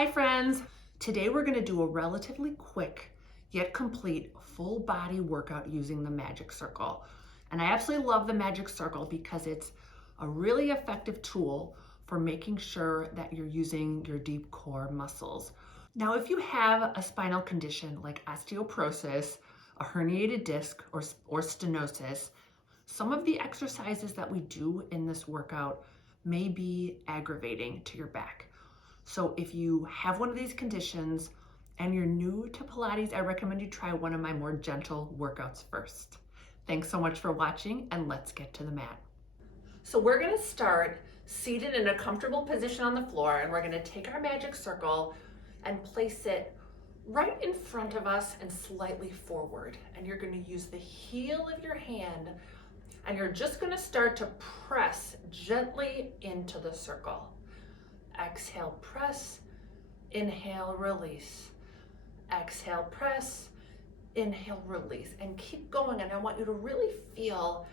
Hi friends! Today we're going to do a relatively quick yet complete full body workout using the Magic Circle. And I absolutely love the Magic Circle because it's a really effective tool for making sure that you're using your deep core muscles. Now, if you have a spinal condition like osteoporosis, a herniated disc, or stenosis, some of the exercises that we do in this workout may be aggravating to your back. So if you have one of these conditions and you're new to Pilates, I recommend you try one of my more gentle workouts first. Thanks so much for watching, and let's get to the mat. So we're gonna start seated in a comfortable position on the floor, and we're gonna take our Magic Circle and place it right in front of us and slightly forward. And you're gonna use the heel of your hand, and you're just gonna start to press gently into the circle. Exhale, press, inhale, release. Exhale, press, inhale, release. And keep going. And I want you to really feel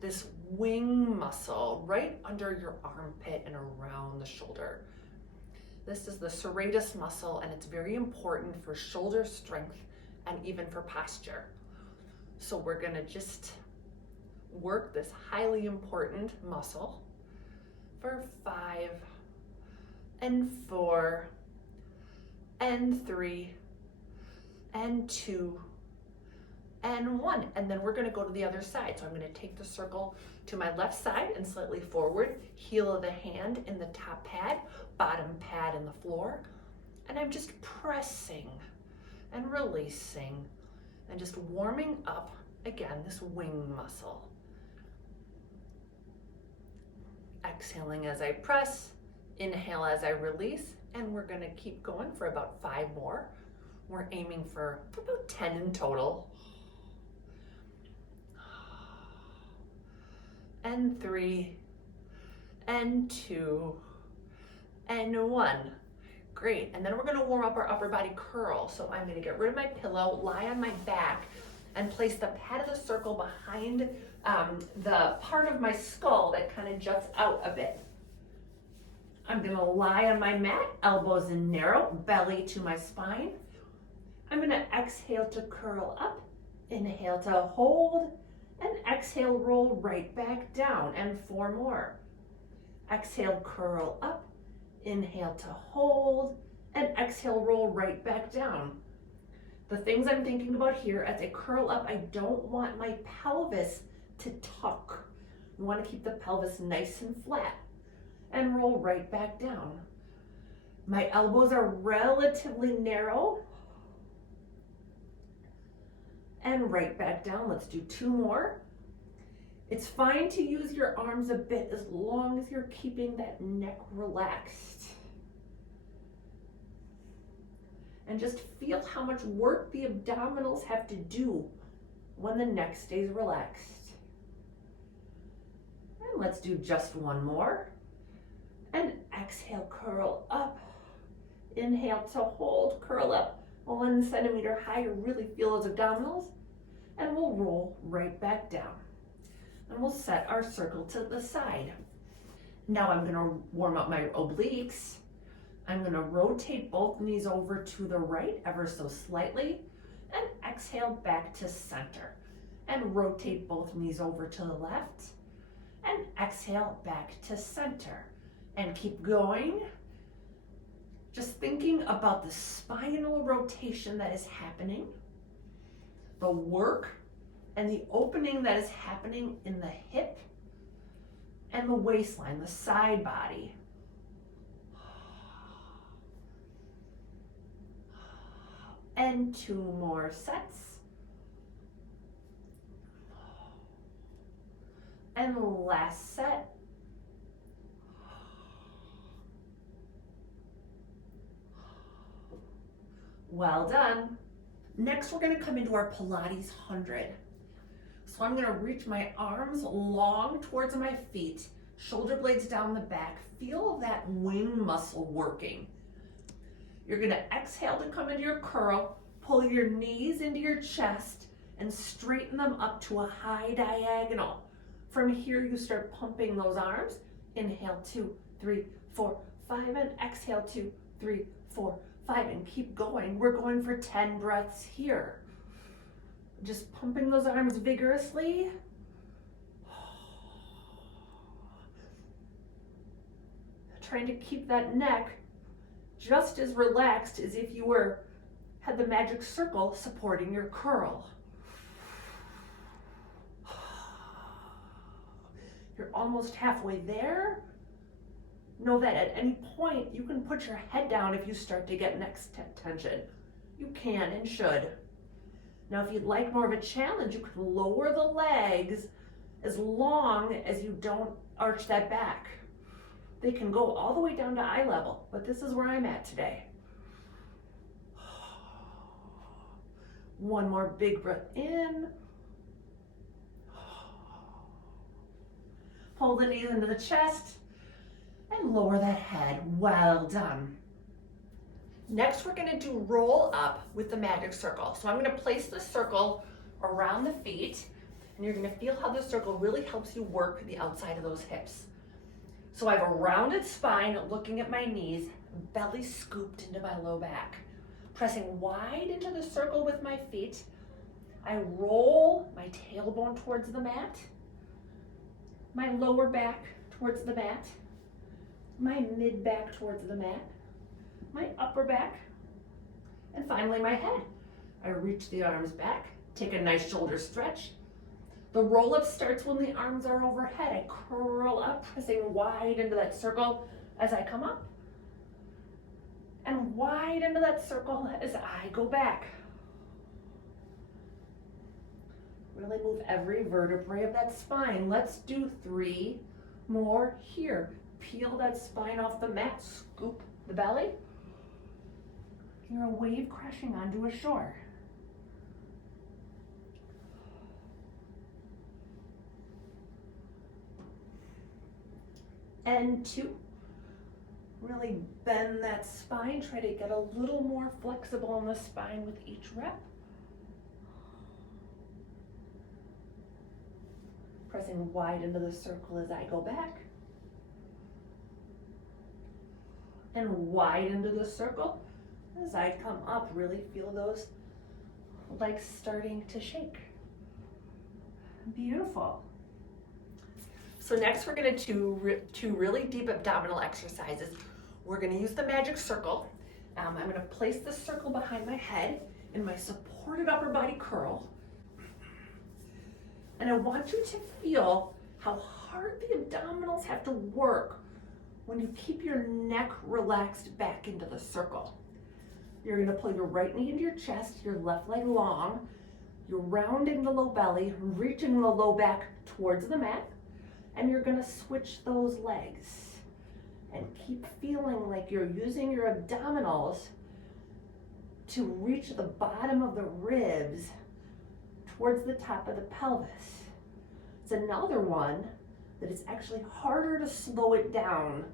this wing muscle right under your armpit and around the shoulder. This is the serratus muscle, and it's very important for shoulder strength and even for posture. So we're gonna just work this highly important muscle for 5, and 4, and 3, and 2, and 1. And then we're gonna go to the other side. So I'm gonna take the circle to my left side and slightly forward, heel of the hand in the top pad, bottom pad in the floor. And I'm just pressing and releasing and just warming up, again, this wing muscle. Exhaling as I press, inhale as I release, and we're gonna keep going for about 5 more. We're aiming for about 10 in total. And 3, and 2, and 1. Great, and then we're gonna warm up our upper body curl. So I'm gonna get rid of my pillow, lie on my back, and place the pad of the circle behind the part of my skull that kind of juts out a bit. I'm gonna lie on my mat, elbows in narrow, belly to my spine. I'm gonna exhale to curl up, inhale to hold, and exhale, roll right back down, and 4 more. Exhale, curl up, inhale to hold, and exhale, roll right back down. The things I'm thinking about here, as I curl up, I don't want my pelvis to tuck. We wanna keep the pelvis nice and flat. And roll right back down. My elbows are relatively narrow. And right back down. Let's do 2 more. It's fine to use your arms a bit as long as you're keeping that neck relaxed. And just feel how much work the abdominals have to do when the neck stays relaxed. And let's do just 1 more. And exhale, curl up. Inhale to hold, curl up 1 centimeter higher, really feel those abdominals. And we'll roll right back down. And we'll set our circle to the side. Now I'm gonna warm up my obliques. I'm gonna rotate both knees over to the right ever so slightly, and exhale back to center. And rotate both knees over to the left, and exhale back to center. And keep going, just thinking about the spinal rotation that is happening, the work and the opening that is happening in the hip and the waistline, the side body. And 2 more sets. And the last set. Well done. Next, we're gonna come into our Pilates 100. So I'm gonna reach my arms long towards my feet, shoulder blades down the back. Feel that wing muscle working. You're gonna exhale to come into your curl, pull your knees into your chest, and straighten them up to a high diagonal. From here, you start pumping those arms. Inhale, 2, 3, 4, 5, and exhale, 2, 3, 4, 5, and keep going. We're going for 10 breaths here. Just pumping those arms vigorously. Trying to keep that neck just as relaxed as if you had the magic circle supporting your curl. You're almost halfway there. Know that at any point you can put your head down if you start to get neck tension. You can and should. Now if you'd like more of a challenge, you can lower the legs as long as you don't arch that back. They can go all the way down to eye level, but this is where I'm at today. One more big breath in. Pull the knees into the chest and lower that head. Well done. Next, we're gonna do roll up with the magic circle. So I'm gonna place the circle around the feet, and you're gonna feel how the circle really helps you work the outside of those hips. So I have a rounded spine looking at my knees, belly scooped into my low back. Pressing wide into the circle with my feet, I roll my tailbone towards the mat, my lower back towards the mat, my mid back towards the mat, my upper back, and finally my head. I reach the arms back, take a nice shoulder stretch. The roll up starts when the arms are overhead. I curl up, pressing wide into that circle as I come up, and wide into that circle as I go back. Really move every vertebrae of that spine. Let's do 3 more here. Peel that spine off the mat, scoop the belly. You're a wave crashing onto a shore. And 2. Really bend that spine. Try to get a little more flexible in the spine with each rep. Pressing wide into the circle as I go back. And wide into the circle as I come up. Really feel those legs starting to shake. Beautiful. So next we're gonna do 2 really deep abdominal exercises. We're gonna use the magic circle. I'm gonna place the circle behind my head in my supported upper body curl. And I want you to feel how hard the abdominals have to work when you keep your neck relaxed back into the circle. You're gonna pull your right knee into your chest, your left leg long. You're rounding the low belly, reaching the low back towards the mat, and you're gonna switch those legs. And keep feeling like you're using your abdominals to reach the bottom of the ribs towards the top of the pelvis. It's another one that is actually harder to slow it down.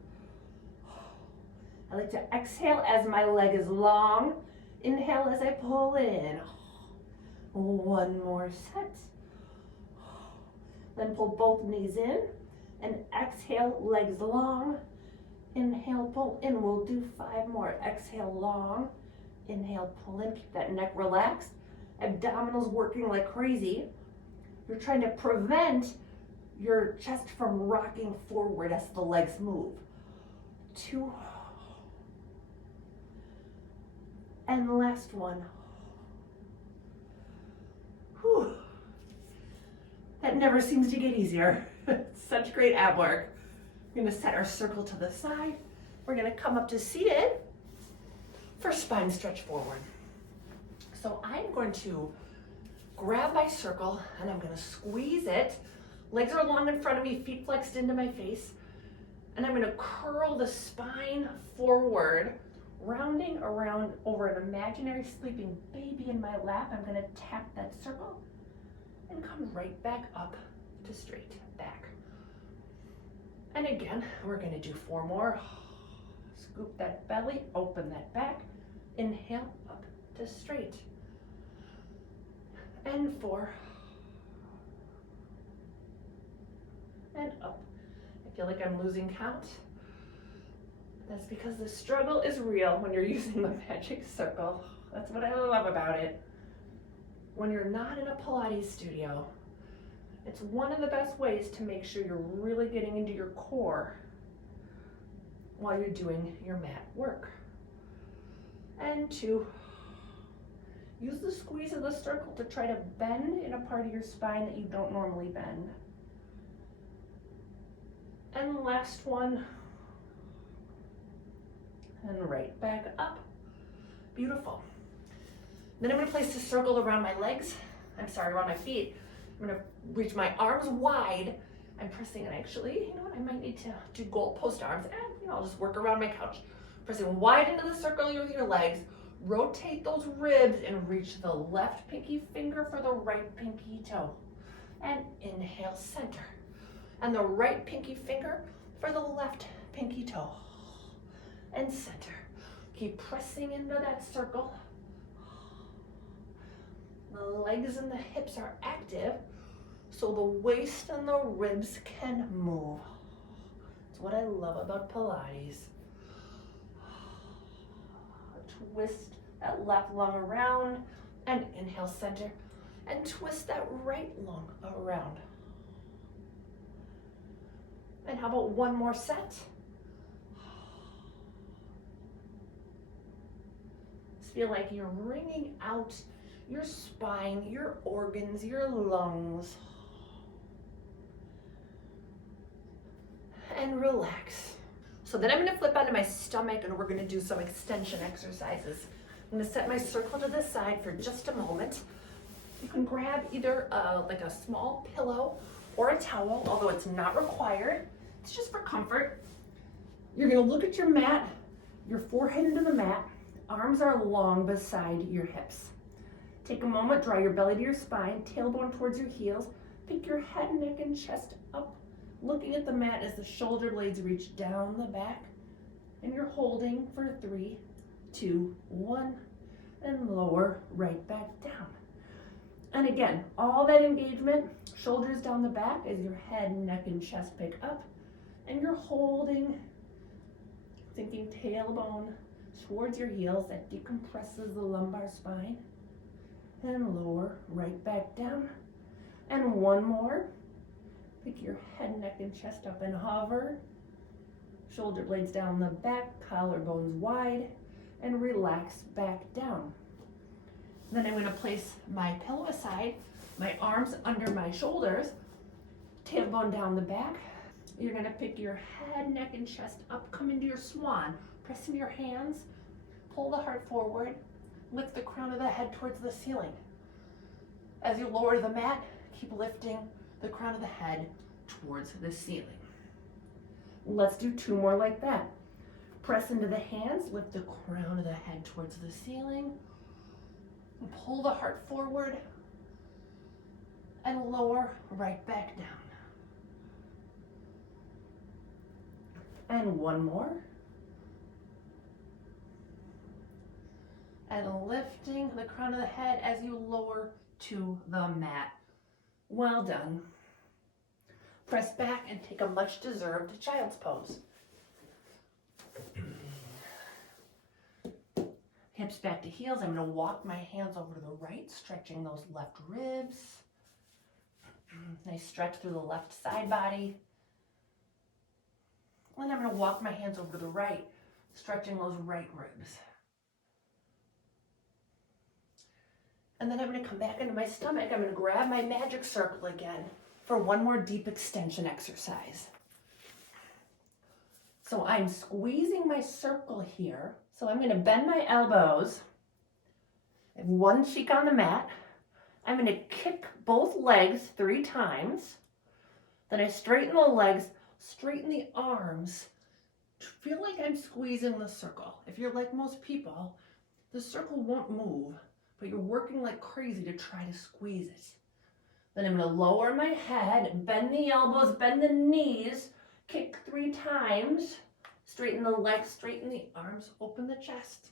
I like to exhale as my leg is long. Inhale as I pull in. 1 more set. Then pull both knees in and exhale, legs long. Inhale, pull in. We'll do 5 more. Exhale, long. Inhale, pull in. Keep that neck relaxed. Abdominals working like crazy. You're trying to prevent your chest from rocking forward as the legs move. 2. And last one. Whew. That never seems to get easier. Such great ab work. We're gonna set our circle to the side. We're gonna come up to seated for spine stretch forward. So I'm going to grab my circle and I'm gonna squeeze it. Legs are long in front of me, feet flexed into my face. And I'm gonna curl the spine forward, rounding around over an imaginary sleeping baby in my lap. I'm gonna tap that circle and come right back up to straight back. And again, we're gonna do 4 more. Scoop that belly, open that back. Inhale, up to straight. And 4. And up. I feel like I'm losing count. That's because the struggle is real when you're using the magic circle. That's what I love about it. When you're not in a Pilates studio, it's one of the best ways to make sure you're really getting into your core while you're doing your mat work. And to use the squeeze of the circle to try to bend in a part of your spine that you don't normally bend. And last one. And right back up. Beautiful. Then I'm going to place the circle around my legs. Around my feet. I'm going to reach my arms wide. I'm pressing, and actually, you know what, I might need to do goalpost arms, and I'll just work around my couch. Pressing wide into the circle with your legs, rotate those ribs and reach the left pinky finger for the right pinky toe. And inhale, center. And the right pinky finger for the left pinky toe. And center. Keep pressing into that circle. The legs and the hips are active, so the waist and the ribs can move. That's what I love about Pilates. Twist that left lung around and inhale, center, and twist that right lung around. And how about one more set? Just feel like you're wringing out your spine, your organs, your lungs. And relax. So then I'm going to flip onto my stomach and we're going to do some extension exercises. I'm going to set my circle to the side for just a moment. You can grab either like a small pillow or a towel, although it's not required. It's just for comfort. You're going to look at your mat, your forehead into the mat, arms are long beside your hips. Take a moment, draw your belly to your spine, tailbone towards your heels, pick your head, neck, and chest up, looking at the mat as the shoulder blades reach down the back, and you're holding for 3, 2, 1, and lower right back down. And again, all that engagement, shoulders down the back as your head, neck, and chest pick up, and you're holding, thinking tailbone towards your heels. That decompresses the lumbar spine. And lower right back down. And one more. Pick your head, neck, and chest up and hover. Shoulder blades down the back, collarbones wide, and relax back down. Then I'm going to place my pillow aside, my arms under my shoulders, tailbone down the back. You're going to pick your head, neck, and chest up, come into your swan. Press into your hands, pull the heart forward, lift the crown of the head towards the ceiling. As you lower the mat, keep lifting the crown of the head towards the ceiling. Let's do 2 more like that. Press into the hands, lift the crown of the head towards the ceiling, and pull the heart forward, and lower right back down. And one more. And lifting the crown of the head as you lower to the mat. Well done. Press back and take a much deserved child's pose. Hips back to heels. I'm going to walk my hands over to the right, stretching those left ribs. Nice stretch through the left side body. And I'm going to walk my hands over to the right, stretching those right ribs. And then I'm going to come back into my stomach. I'm going to grab my magic circle again for one more deep extension exercise. So I'm squeezing my circle here. So I'm going to bend my elbows. I have one cheek on the mat. I'm going to kick both legs 3 times. Then I straighten the legs, straighten the arms. Feel like I'm squeezing the circle. If you're like most people, the circle won't move, but you're working like crazy to try to squeeze it. Then I'm going to lower my head, bend the elbows, bend the knees, kick 3 times, straighten the legs, straighten the arms, open the chest,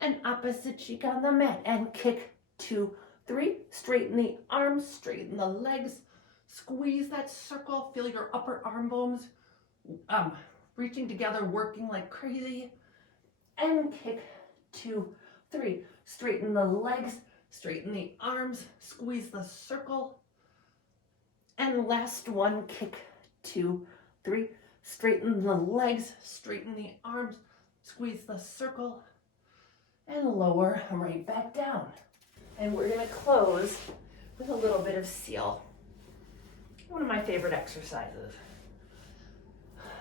and opposite cheek on the mat, and kick 2, 3, straighten the arms, straighten the legs, squeeze that circle, feel your upper arm bones reaching together, working like crazy. And kick, 2, 3. Straighten the legs, straighten the arms, squeeze the circle. And last one, kick, 2, 3. Straighten the legs, straighten the arms, squeeze the circle, and lower right back down. And we're gonna close with a little bit of seal. One of my favorite exercises.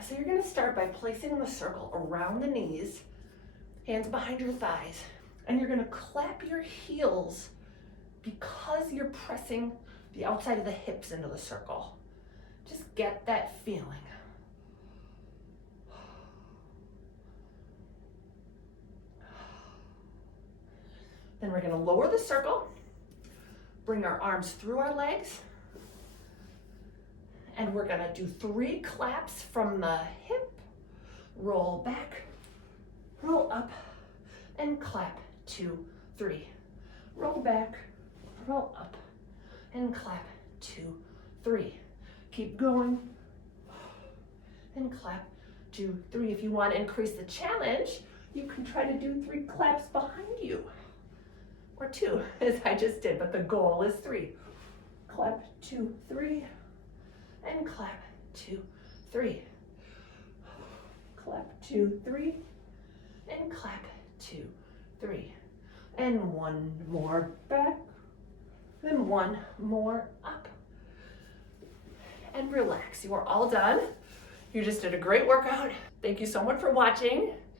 So you're gonna start by placing the circle around the knees, hands behind your thighs, and you're gonna clap your heels because you're pressing the outside of the hips into the circle. Just get that feeling. Then we're gonna lower the circle, bring our arms through our legs, and we're gonna do 3 claps from the hip, roll back, roll up, and clap, 2, 3. Roll back, roll up, and clap, 2, 3. Keep going, and clap, 2, 3. If you want to increase the challenge, you can try to do 3 claps behind you, or 2, as I just did, but the goal is 3. Clap, 2, 3, and clap, 2, 3. Clap, 2, 3, and clap, 2, 3. And 1 more back, then 1 more up. And relax. You are all done. You just did a great workout. Thank you so much for watching.